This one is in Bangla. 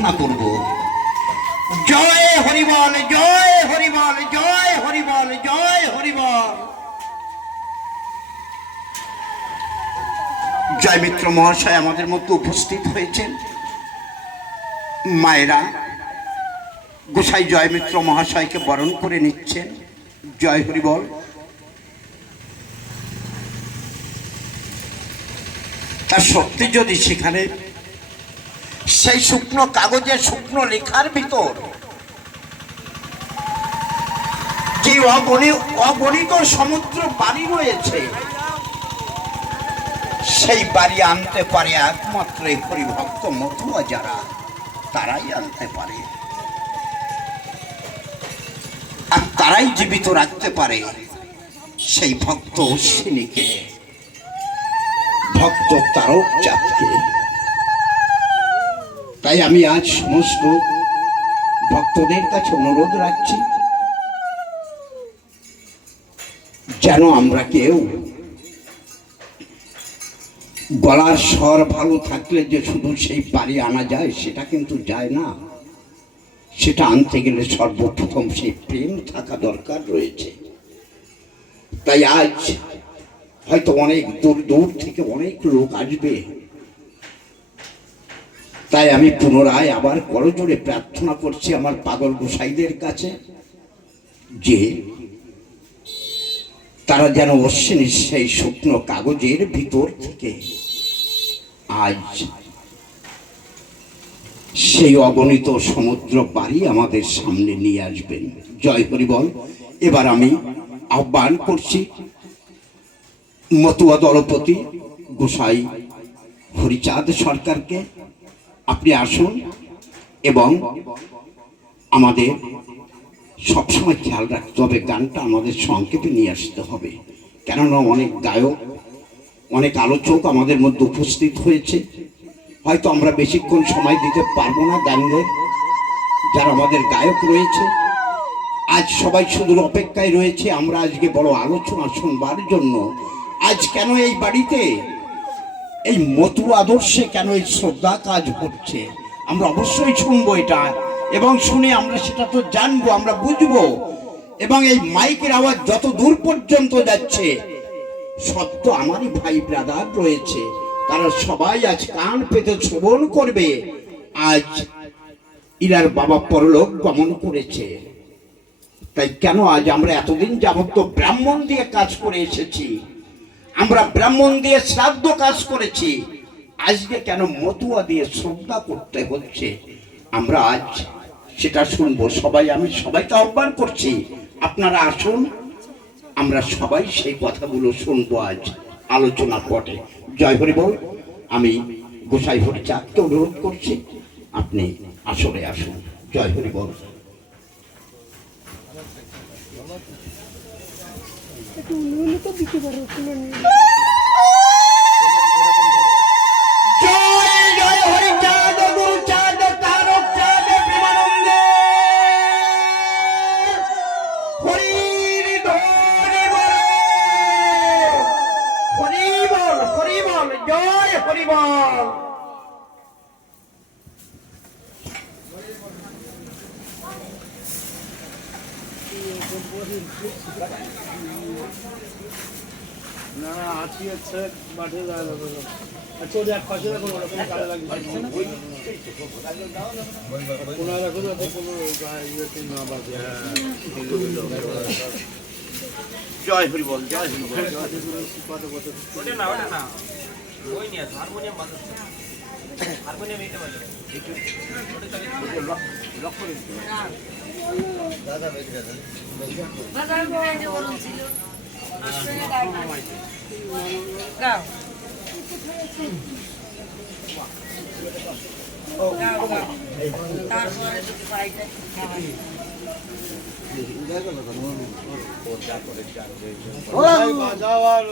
প্রার্থনা করব। জয় হরিবল, জয় হরিবল, জয় হরিবল, জয় হরিবল। জয়মিত্র মহাশয় আমাদের মধ্যে উপস্থিত হয়েছেন। মায়েরা গোসাই জয়মিত্র মহাশয়কে বরণ করে নিচ্ছেন। জয় হরিবল। তার সত্যি যদি সেখানে সেই শুকনো কাগজে শুকনো লেখার ভিতর যে অগণিত সমুদ্র বাড়ি রয়েছে, সেই বাড়ি আনতে পারে একমাত্র হরিভক্ত মতুয়া যারা, তারাই আনতে পারে। আর তারাই জীবিত রাখতে পারে সেই ভক্ত অশ্বিনীকে, ভক্ত তারক চাঁদকে। তাই আমি আজ সমস্ত ভক্তদের কাছে অনুরোধ রাখছি, যেন আমরা কেউ গলার স্বর ভালো থাকলে যে শুধু সেই বাড়ি আনা যায় সেটা কিন্তু যায় না। সেটা আনতে গেলে সর্বপ্রথম সেই প্রেম থাকা দরকার রয়েছে। তাই আজ হয়তো অনেক দূর দূর থেকে অনেক লোক আসবে। তাই আমি পুনরায় আবার করজোড়ে প্রার্থনা করছি আমার পাগল গোসাইদের কাছে, যে তারা যেন অশ্বিনীর সেই শুকনো কাগজের ভিতর থেকে আজ সেই অগণিত সমুদ্র বাড়ি আমাদের সামনে নিয়ে আসবেন। জয় হরিবল। এবার আমি আহ্বান করছি মতুয়া দলপতি গোসাই হরিচাঁদ সরকারকে, আপনি আসুন এবং আমাদের সবসময় খেয়াল রাখতে হবে গানটা আমাদের সংক্ষেপে নিয়ে আসতে হবে, কেননা অনেক গায়ক অনেক আলোচক আমাদের মধ্যে উপস্থিত হয়েছে। হয়তো আমরা বেশিক্ষণ সময় দিতে পারবো না গানদের, যারা আমাদের গায়ক রয়েছে। আজ সবাই শুধু অপেক্ষায় রয়েছে আমরা আজকে বড় আলোচনা শুনবার জন্য। আজ কেন এই বাড়িতে এই মতুয়া আদর্শে কেন এই শ্রদ্ধা কাজ হচ্ছে, আমরা অবশ্যই শুনবো এটা, এবং শুনে আমরা সেটা তো জানবো, আমরা বুঝবো। এবং এই মাইকের আওয়াজ যত দূর পর্যন্ত যাচ্ছে, সত্য আমারই ভাই ব্রাদার রয়েছে, তারা সবাই আজ কান পেতে শ্রবণ করবে। আজ ইরার বাবা পরলোক গমন করেছে, তাই কেন আজ আমরা এতদিন যাবত তো ব্রাহ্মণ দিয়ে কাজ করে এসেছি, আমরা ব্রাহ্মণ দিয়ে শ্রাদ্ধ কাজ করেছি, আজকে কেন মতুয়া দিয়ে শ্রদ্ধা করতে হচ্ছে, আমরা আজ সেটা শুনবো। সবাই, আমি সবাইকে আহ্বান করছি আপনারা আসুন, আমরা সবাই সেই কথাগুলো শুনবো আজ আলোচনার পটে। জয় হরিবল। আমি গোসাই হরিচাঁদকে অনুরোধ করছি আপনি আসরে আসুন। জয় হরিবল। না আছি আছে মাঠে যায় না আচ্ছা ওদের এক পাশে রাখুন, ওরকম কাজে লাগবে কোনো রাখুন, যাতে কোনো ইয়েতে না বাজে। জয় হরিবল, জয় হরিবল। ওটা না, ওটা না, ওই নিয়ে হারমোনিয়াম বাজাচ্ছে, হারমোনিয়াম এইটা বাজাবে। লক্ষ্য দাদা বেঁচে গেছে বাজার করে যে বলুন ছিল গাও ও গাও গাও তারপরে যদি পাইটা খাওয়াই বাজাও আর